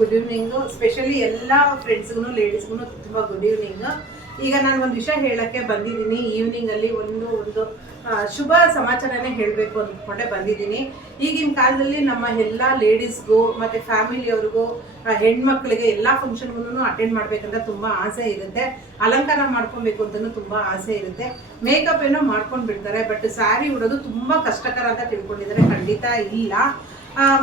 Good evening. Specially ಎಲ್ಲ ಫ್ರೆಂಡ್ಸ್ಗೂ ಲೇಡೀಸ್ಗೂ ತುಂಬ good evening. ಈಗ ನಾನು ಒಂದು ವಿಷಯ ಹೇಳಕ್ಕೆ ಬಂದಿದ್ದೀನಿ. ಈವ್ನಿಂಗ್ ಅಲ್ಲಿ ಒಂದು ಶುಭ ಸಮಾಚಾರನೇ ಹೇಳಬೇಕು ಅಂದ್ಕೊಂಡೆ ಬಂದಿದ್ದೀನಿ. ಈಗಿನ ಕಾಲದಲ್ಲಿ ನಮ್ಮ ಎಲ್ಲ ಲೇಡೀಸ್ಗೂ ಮತ್ತು ಫ್ಯಾಮಿಲಿಯವ್ರಿಗೂ ಹೆಣ್ಮಕ್ಳಿಗೆ ಎಲ್ಲ ಫಂಕ್ಷನ್ಗೂ ಅಟೆಂಡ್ ಮಾಡಬೇಕಂತ ತುಂಬ ಆಸೆ ಇರುತ್ತೆ. ಅಲಂಕಾರ ಮಾಡ್ಕೊಬೇಕು ಅಂತಲೂ ತುಂಬ ಆಸೆ ಇರುತ್ತೆ. ಮೇಕಪ್ ಏನೋ ಮಾಡ್ಕೊಂಡು ಬಿಡ್ತಾರೆ, ಬಟ್ ಸ್ಯಾರಿ ಉಡೋದು ತುಂಬ ಕಷ್ಟಕರ ಅಂತ ತಿಳ್ಕೊಂಡಿದ್ದಾರೆ. ಖಂಡಿತ ಇಲ್ಲ.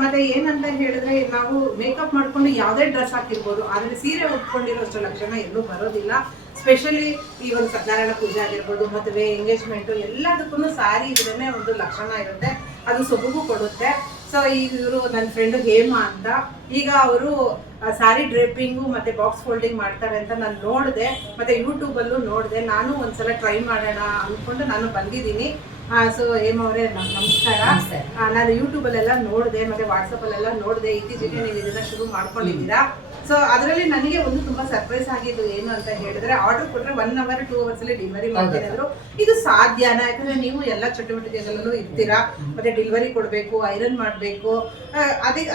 ಮತ್ತೆ ಏನಂತ ಹೇಳಿದ್ರೆ, ನಾವು ಮೇಕಪ್ ಮಾಡ್ಕೊಂಡು ಯಾವುದೇ ಡ್ರೆಸ್ ಹಾಕಿರ್ಬೋದು, ಆದರೆ ಸೀರೆ ಉಟ್ಕೊಂಡಿರೋಷ್ಟು ಲಕ್ಷಣ ಎಲ್ಲೂ ಬರೋದಿಲ್ಲ. ಸ್ಪೆಷಲಿ ಈ ಒಂದು ಸತ್ಯನಾರಾಯಣ ಪೂಜೆ ಆಗಿರ್ಬೋದು, ಮದುವೆ, ಎಂಗೇಜ್ಮೆಂಟು ಎಲ್ಲದಕ್ಕೂ ಸ್ಯಾರಿ ಇದ್ರೇ ಒಂದು ಲಕ್ಷಣ ಇರುತ್ತೆ, ಅದು ಸೊಬಗು ಕೊಡುತ್ತೆ. ಸೊ ಇವರು ನನ್ನ ಫ್ರೆಂಡು ಹೇಮಾ ಅಂತ, ಈಗ ಅವರು ಸ್ಯಾರಿ ಡ್ರೇಪಿಂಗು ಮತ್ತು ಬಾಕ್ಸ್ ಫೋಲ್ಡಿಂಗ್ ಮಾಡ್ತಾರೆ ಅಂತ ನಾನು ನೋಡಿದೆ, ಮತ್ತು ಯೂಟ್ಯೂಬಲ್ಲೂ ನೋಡಿದೆ. ನಾನು ಒಂದ್ಸಲ ಟ್ರೈ ಮಾಡೋಣ ಅಂದ್ಕೊಂಡು ನಾನು ಬಂದಿದ್ದೀನಿ. ಸೊ ಹೇಮಾ ಅವರೇ ನಮಸ್ಕಾರ. ನಾನು ಯೂಟ್ಯೂಬಲ್ಲೆಲ್ಲ ನೋಡಿದೆ ಮತ್ತು ವಾಟ್ಸಪ್ಪಲ್ಲೆಲ್ಲ ನೋಡಿದೆ, ಇತ್ತೀಚೆಗೆ ನೀವು ಇದನ್ನು ಶುರು ಮಾಡ್ಕೊಂಡಿದ್ದೀರಾ. ಸೊ ಅದರಲ್ಲಿ ನನಗೆ ಒಂದು ತುಂಬ ಸರ್ಪ್ರೈಸ್ ಆಗಿದ್ದು ಏನು ಅಂತ ಹೇಳಿದ್ರೆ, ಆರ್ಡರ್ ಕೊಟ್ಟರೆ 1 hour 2 hours ಡೆಲಿವರಿ ಮಾಡ್ತೀನಿ ಅಂದರು. ಇದು ಸಾಧ್ಯನಾ? ಯಾಕಂದರೆ ನೀವು ಎಲ್ಲ ಚಟುವಟಿಕೆಗಳಲ್ಲೂ ಇರ್ತೀರಾ, ಮತ್ತು ಡೆಲಿವರಿ ಕೊಡಬೇಕು, ಐರನ್ ಮಾಡಬೇಕು,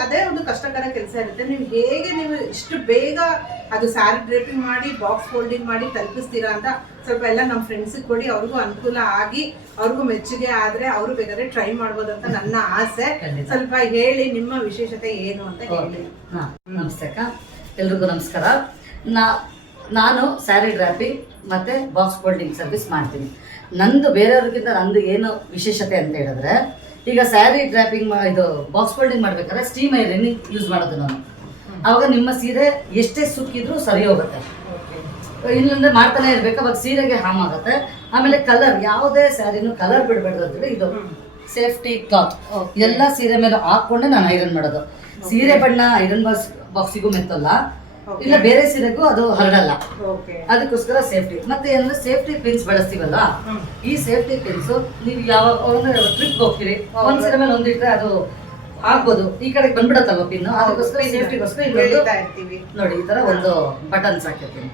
ಅದೇ ಒಂದು ಕಷ್ಟಕರ ಕೆಲಸ ಇರುತ್ತೆ. ನೀವು ಇಷ್ಟು ಬೇಗ ಅದು ಸ್ಯಾರಿ ಡ್ರೇಪಿಂಗ್ ಮಾಡಿ ಬಾಕ್ಸ್ ಫೋಲ್ಡಿಂಗ್ ಮಾಡಿ ತಲುಪಿಸ್ತೀರಾ ಅಂತ ಸ್ವಲ್ಪ ಎಲ್ಲ ನಮ್ಮ ಫ್ರೆಂಡ್ಸಿಗೆ ಕೊಡಿ, ಅವ್ರಿಗೂ ಅನುಕೂಲ ಆಗಿ ಅವ್ರಿಗೂ ಮೆಚ್ಚುಗೆ ಆದರೆ ಅವರು ಬೇಕಾದ್ರೆ ಟ್ರೈ ಮಾಡ್ಬೋದಂತ ನನ್ನ ಆಸೆ. ಸ್ವಲ್ಪ ಹೇಳಿ ನಿಮ್ಮ ವಿಶೇಷತೆ ಏನು ಅಂತ ಹೇಳಿ. ನಮಸ್ತೆ ಅಕ್ಕ, ಎಲ್ರಿಗೂ ನಮಸ್ಕಾರ. ನಾನು ಸ್ಯಾರಿ ಡ್ರಾಪಿಂಗ್ ಮತ್ತು ಬಾಕ್ಸ್ ಫೋಲ್ಡಿಂಗ್ ಸರ್ವಿಸ್ ಮಾಡ್ತೀನಿ. ಬೇರೆಯವ್ರಿಗಿಂತ ನಂದು ಏನು ವಿಶೇಷತೆ ಅಂತ ಹೇಳಿದ್ರೆ, ಈಗ ಸ್ಯಾರಿ ಡ್ರಾಪಿಂಗ್ ಇದು ಬಾಕ್ಸ್ ಫೋಲ್ಡಿಂಗ್ ಮಾಡ್ಬೇಕಾದ್ರೆ ಸ್ಟೀಮ್ ಐರನಿಂಗ್ ಯೂಸ್ ಮಾಡೋದು ನಾನು. ಆವಾಗ ನಿಮ್ಮ ಸೀರೆ ಎಷ್ಟೇ ಸುಕ್ಕಿದ್ರೂ ಸರಿ ಹೋಗುತ್ತೆ, ಇಲ್ಲಂದ್ರೆ ಮಾಡ್ತಾನೆ ಇರ್ಬೇಕು, ಅವಾಗ ಸೀರೆಗೆ ಹಾಮ್ ಆಗುತ್ತೆ. ಆಮೇಲೆ ಕಲರ್, ಯಾವುದೇ ಸ್ಯಾರಿನೂ ಕಲರ್ ಬಿಡಬಾರ್ದು ಅಂತೇಳಿ ಇದು ಸೇಫ್ಟಿ ಕ್ಲಾತ್ ಎಲ್ಲ ಸೀರೆ ಮೇಲೆ ಹಾಕೊಂಡೆ ನಾನು ಐರನ್ ಮಾಡೋದು. ಸೀರೆ ಬಣ್ಣ ಐರನ್ ಬಾಕ್ಸಿಗೂ ಮೆತ್ತಲ್ಲ, ಇಲ್ಲ ಬೇರೆ ಸೀರೆಗೂ ಅದು ಹರಡಲ್ಲ. ಅದಕ್ಕೋಸ್ಕರ ಸೇಫ್ಟಿ. ಮತ್ತೆ ಏನಂದ್ರೆ ಸೇಫ್ಟಿ ಪಿನ್ಸ್ ಬಳಸ್ತೀವಲ್ಲ, ಈ ಸೇಫ್ಟಿ ಪಿನ್ಸ್ ನೀವು ಯಾವಾಗ ಟ್ರಿಪ್ ಹೋಗ್ತೀರಿ, ಒಂದ್ ಸೀರೆ ಮೇಲೆ ಒಂದಿಟ್ರೆ ಅದು ಆಗ್ಬೋದು, ಈ ಕಡೆ ಬಂದ್ಬಿಡತ್ತಲ್ವ ಪಿನ್, ಅದಕ್ಕೋಸ್ಕರ ಸೇಫ್ಟಿಗೋಸ್ಕರ ನೋಡಿ ಈ ತರ ಒಂದು ಬಟನ್ಸ್ ಹಾಕಿರ್ತೀನಿ.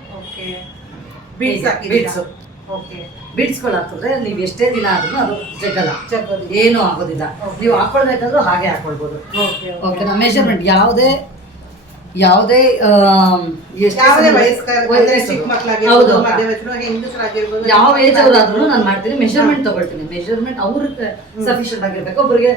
ಬೀಡ್ಸ್ಗಳು ಹಾಕಿದ್ರೆ ನೀವು ಎಷ್ಟೇ ದಿನ ಆದ್ರೂ ಅದು ಜಗ್ಗಲ್ಲ, ಏನೂ ಆಗೋದಿಲ್ಲ. ನೀವು ಹಾಕೊಳ್ಬೇಕಾದ್ರೂ ಹಾಗೆ ಹಾಕೊಳ್ಬೋದು. ಓಕೆನಾ? ಮೆಷರ್ಮೆಂಟ್ ಯಾವುದೇ ಯಾವ ಏಜ್ ಅವರಾದ್ರೂ ನಾನು ಮಾಡ್ತೀನಿ. ಮೆಷರ್ಮೆಂಟ್ ತಗೊಳ್ತೀನಿ. ಮೆಷರ್ಮೆಂಟ್ ಅವ್ರಿಗೆ ಸಫಿಷಿಯಂಟ್ ಆಗಿರ್ಬೇಕು. ಒಬ್ಬರಿಗೆ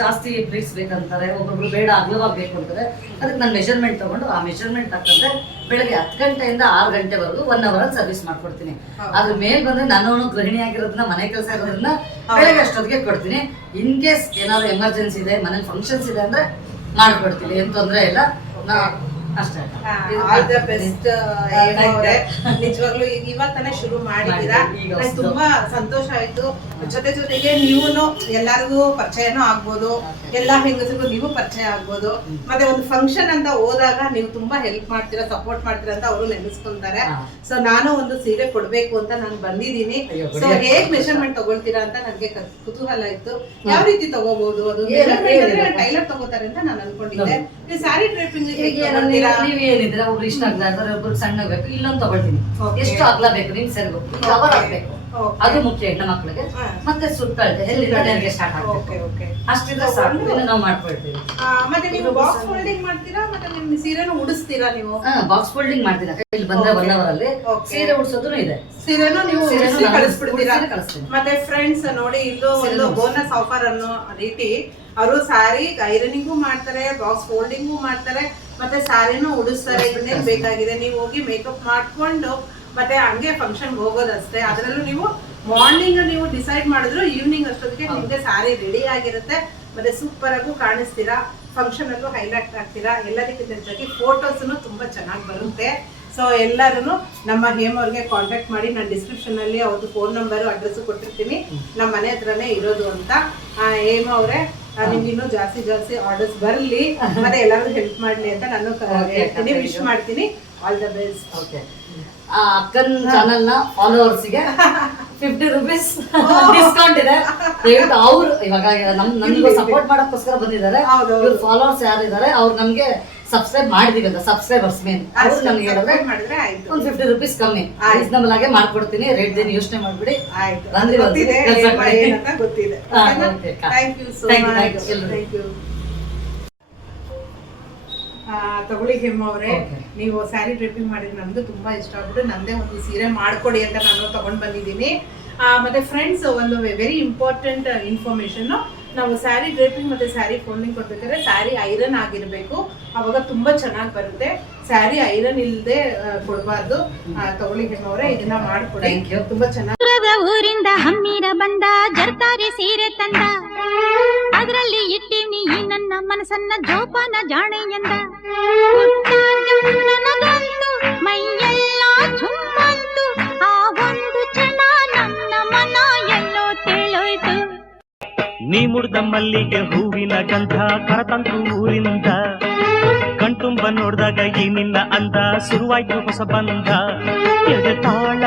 ಜಾಸ್ತಿ ಬ್ರೀಡ್ಸ್ ಬೇಕಂತಾರೆ, ಒಬ್ಬೊಬ್ರು ಬೇಡ ಅಗಲವಾಗಿ ಬೇಕು ಅಂತಾರೆ. ಅದಕ್ಕೆ ನಾನು ಮೆಷರ್ಮೆಂಟ್ ತಗೊಂಡು ಆ ಮೆಷರ್ಮೆಂಟ್ ತಕ್ಕಂತೆ ಬೆಳಗ್ಗೆ 10 ಗಂಟೆಯಿಂದ 6 ಗಂಟೆವರೆಗೂ 1 hour ಸರ್ವಿಸ್ ಮಾಡ್ಕೊಡ್ತೀನಿ. ಅದ್ರ ಮೇಲೆ ಬಂದ್ರೆ ನಾನು ಗೃಹಿಣಿ ಆಗಿರೋದನ್ನ, ಮನೆ ಕೆಲಸ ಇರೋದ್ರಿಂದ ಬೆಳಗ್ಗೆ ಅಷ್ಟೊತ್ತಿಗೆ ಕೊಡ್ತೀನಿ. ಇನ್ ಕೇಸ್ ಏನಾದ್ರು ಎಮರ್ಜೆನ್ಸಿ ಇದೆ, ಮನೇಲಿ ಫಂಕ್ಷನ್ಸ್ ಇದೆ ಅಂದ್ರೆ ಮಾಡ್ಕೊಡ್ತೀನಿ, ಏನ್ ತೊಂದರೆ ಇಲ್ಲ. ಅಷ್ಟೇ. ಆಲ್ ದ ಬೆಸ್ಟ್ ಅವರೇ. ನಿಜವಾಗ್ಲೂ ಇವತ್ತಾನೆ ಶುರು ಮಾಡಿದ್ದೀರಾ, ನಂಗೆ ತುಂಬಾ ಸಂತೋಷ ಆಯ್ತು. ಜೊತೆಗೆ ನೀವು ಎಲ್ಲರಿಗೂ ಪರಿಚಯನೂ ಆಗ್ಬೋದು, ಎಲ್ಲಾ ಹೆಂಗಸರಿಗೂ ನೀವು ಪರಿಚಯ ಆಗ್ಬೋದು. ಮತ್ತೆ ಒಂದು ಫಂಕ್ಷನ್ ಅಂತ ಹೋದಾಗ ನೀವು ತುಂಬಾ ಹೆಲ್ಪ್ ಮಾಡ್ತೀರಾ, ಸಪೋರ್ಟ್ ಮಾಡ್ತೀರಾ ಅಂತ ಅವರು ನೆನೆಸ್ಕೊಂತಾರೆ. ಸೊ ನಾನು ಒಂದು ಸೀರೆ ಕೊಡ್ಬೇಕು ಅಂತ ನಾನು ಬಂದಿದ್ದೀನಿ. ಸೊ ಹೇಗ್ ಮೆಷರ್ಮೆಂಟ್ ತಗೊಳ್ತೀರಾ ಅಂತ ನನಗೆ ಕುತೂಹಲ ಇತ್ತು. ಯಾವ ರೀತಿ ತಗೋಬಹುದು? ಅದು ಟೈಲರ್ ತಗೋತಾರೆ ಅಂತ ನಾನು ಅನ್ಕೊಂಡಿದ್ದೆ. ನೀವು ಸ್ಯಾರಿ ಡ್ರೇಪಿಂಗ್ ನೀವ್ ಏನಿದ್ರೆ ಒಬ್ರು ಇಷ್ಟ ಆಗ್ಲಾರ್ದಾರೆ, ಒಬ್ರು ಸಣ್ಣ ಬೇಕು, ಇಲ್ಲೊಂದು ತಗೊಳ್ತೀನಿ. ಎಷ್ಟು ಆಗ್ಲಬೇಕು ನಿಮ್ ಸೆರಗು ಕವರ್ ಆಗ್ಬೇಕು, ಅದು ಮುಖ್ಯ ಹೆಣ್ಣು ಮಕ್ಳಿಗೆ. ಮತ್ತೆ ಸುತ್ತಳತೆ ಎಲ್ಲಿಂದ ನೆರಿಗೆ ಸ್ಟಾರ್ಟ್ ಆಗುತ್ತೆ, ಅಷ್ಟಿದ್ರೆ ಸಾಕು, ನಾವು ಮಾಡ್ಕೊಳ್ತೀವಿ. ಮತ್ತೆ ನೀವು ಬಾಕ್ಸ್ ಫೋಲ್ಡಿಂಗ್ ಮಾಡ್ತೀರಾ, ಮತ್ತೆ ನಿಮ್ ಸೀರೆನೂ ಉಡಿಸ್ತೀರಾ? ನೀವು ಬಾಕ್ಸ್ ಫೋಲ್ಡಿಂಗ್ ಮಾಡ್ತೀರಾ? ಇಲ್ಲಿ ಬಂದ್ರೆ 1 hour ಅಲ್ಲಿ ಸೀರೆ ಉಡ್ಸೋದು ಇದೆ. ಸೀರೆನೂ ನೀವು ಕಳಿಸ್ಬಿಡ್ತೀರಾ? ಮತ್ತೆ ಫ್ರೆಂಡ್ಸ್ ನೋಡಿ, ಇಲ್ಲೂ ಒಂದು ಬೋನಸ್ ಆಫರ್ ಅನ್ನೋ ರೀತಿ ಅವರು ಸ್ಯಾರಿ ಐರನಿಂಗು ಮಾಡ್ತಾರೆ, ಬಾಕ್ಸ್ ಫೋಲ್ಡಿಂಗು ಮಾಡ್ತಾರೆ, ಮತ್ತೆ ಸ್ಯಾರಿನೂ ಉಡಿಸ್ತಾರೆ. ಇನ್ನೇನು ಬೇಕಾಗಿದೆ, ನೀವು ಹೋಗಿ ಮೇಕಪ್ ಮಾಡ್ಕೊಂಡು ಮತ್ತೆ ಹಂಗೆ ಫಂಕ್ಷನ್ ಹೋಗೋದಷ್ಟೇ. ಅದರಲ್ಲೂ ನೀವು ಮಾರ್ನಿಂಗ್ ನೀವು ಡಿಸೈಡ್ ಮಾಡಿದ್ರು ಈವ್ನಿಂಗ್ ಅಷ್ಟೊತ್ತಿಗೆ ನಿಮ್ಗೆ ಸ್ಯಾರಿ ರೆಡಿ ಆಗಿರುತ್ತೆ, ಮತ್ತೆ ಸೂಪರ್ ಆಗು ಕಾಣಿಸ್ತೀರಾ, ಫಂಕ್ಷನ್ ಅಲ್ಲೂ ಹೈಲೈಟ್ ಆಗ್ತೀರಾ. ಎಲ್ಲದಕ್ಕಿಂತ ಹೆಚ್ಚಾಗಿ ಫೋಟೋಸ್ನು ತುಂಬಾ ಚೆನ್ನಾಗಿ ಬರುತ್ತೆ. ಸೊ ಎಲ್ಲರೂ ನಮ್ಮ ಹೇಮ ಅವ್ರಿಗೆ ಕಾಂಟ್ಯಾಕ್ಟ್ ಮಾಡಿ, ನಾನು ಡಿಸ್ಕ್ರಿಪ್ಷನ್ ಅಲ್ಲಿ ಅವ್ರದ್ದು ಫೋನ್ ನಂಬರು ಅಡ್ರೆಸ್ ಕೊಟ್ಟಿರ್ತೀನಿ, ನಮ್ಮ ಮನೆ ಹತ್ರನೇ ಇರೋದು ಅಂತ. ಹೇಮ ಅವರೇ, ನಿಮ್ಗೆ ಇನ್ನೂ ಜಾಸ್ತಿ ಆರ್ಡರ್ಸ್ ಬರಲಿ, ಮತ್ತೆ ಎಲ್ಲರಿಗೂ ಹೆಲ್ಪ್ ಮಾಡ್ಲಿ ಅಂತ ನಾನು ಹೇಳ್ತೀನಿ, ವಿಶ್ ಮಾಡ್ತೀನಿ. All the best. ಓಕೆ. ಅಕ್ಕನ್ ಚಾನಲ್ ನ ಫಾಲೋವರ್ಸ್ಗೆ 50 rupees ಡಿಸ್ಕೌಂಟ್ ಇದೆ. ದಯವಿಟ್ಟು ಅವ್ರು ಇವಾಗ ನಮ್ಗೆ ಸಪೋರ್ಟ್ ಮಾಡಕ್ಕೋಸ್ಕರ ಬಂದಿದ್ದಾರೆ. ಇವ್ರ ಫಾಲೋವರ್ಸ್ ಯಾರಿದ್ದಾರೆ ಅವ್ರು ನಮ್ಗೆ ಸಬ್ಸ್ಕ್ರೈಬ್ ಮಾಡಿದೀವಿ ಅಂತ, ಸಬ್ಸ್ಕ್ರೈಬರ್ಸ್ ಮೇನ್ ಅವ್ರು ನಮ್ಗೆ ಹೇಳಿದ್ರೆ ಒಂದು 50 rupees ಕಮ್ಮಿ ರೀಸನಬಲ್ ಆಗಿ ಮಾಡ್ಕೊಡ್ತೀನಿ. ರೇಟ್ ಏನು ಯೋಚನೆ ಮಾಡ್ಬಿಡಿ. ತಗೊಳ್ಳಿ ಹೆಮ್ಮ ಅವರೇ, Okay. ನೀವು ಸ್ಯಾರಿ ಡ್ರೇಪಿಂಗ್ ಮಾಡಿದ್ರೆ ನನಗೂ ತುಂಬಾ ಇಷ್ಟ ಆಗ್ಬಿಟ್ಟು ನಂದೇ ಒಂದು ಸೀರೆ ಮಾಡ್ಕೊಡಿ ಅಂತ ನಾನು ತಗೊಂಡ್ ಬಂದಿದ್ದೀನಿ. ಮತ್ತೆ ಫ್ರೆಂಡ್ಸ್, ಒಂದು ವೆರಿ ಇಂಪಾರ್ಟೆಂಟ್ ಇನ್ಫಾರ್ಮೇಶನ್, ನಾವು ಸ್ಯಾರಿ ಡ್ರೇಪಿಂಗ್ ಮತ್ತೆ ಸ್ಯಾರಿ ಫೋಲ್ಡಿಂಗ್ ಕೊಡ್ಬೇಕಾದ್ರೆ ಸ್ಯಾರಿ ಐರನ್ ಆಗಿರ್ಬೇಕು, ಅವಾಗ ತುಂಬಾ ಚೆನ್ನಾಗಿ ಬರುತ್ತೆ. ಸ್ಯಾರಿ ಐರನ್ ಇಲ್ಲದೆ ಕೊಡಬಾರ್ದು. ತಗೊಳ್ಳಿ ಹೆಮ್ಮ ಅವರೇ, ಇದನ್ನ ಮಾಡ್ಕೊಡಿ. Thank you. ತುಂಬಾ ಚೆನ್ನಾಗಿ. ಊರಿಂದ ಹಮ್ಮೀರ ಬಂದ ಜರ್ತಾರಿ ಸೀರೆ ತಂದ, ಅದರಲ್ಲಿ ಇಟ್ಟಿನಿ ಈ ನನ್ನ ಮನಸ್ಸನ್ನ ಜೋಪಾನ ಜಾಣೆ ಎಂದ. ನನಗಂತೂ ಮೈಯೆಲ್ಲ ಝುಮ್ಮಂತು, ಆ ಒಂದು ಕ್ಷಣ ನನ್ನ ಮನ ಎಲ್ಲೋ ತೇಲೋಯ್ತು. ನೀ ಮುಡ್ದ ಮಲ್ಲಿಗೆ ಹೂವಿನ ಗಂಧ ಕರತಂತು ಊರಿಂದ, ಕಣ್ತುಂಬ ನೋಡ್ದಾಗ ಈ ನಿನ್ನ ಅಂದ ಶುರುವಾಯ್ತು ಹೊಸ ಬಂಧ. ಎದೆ ತಾಳ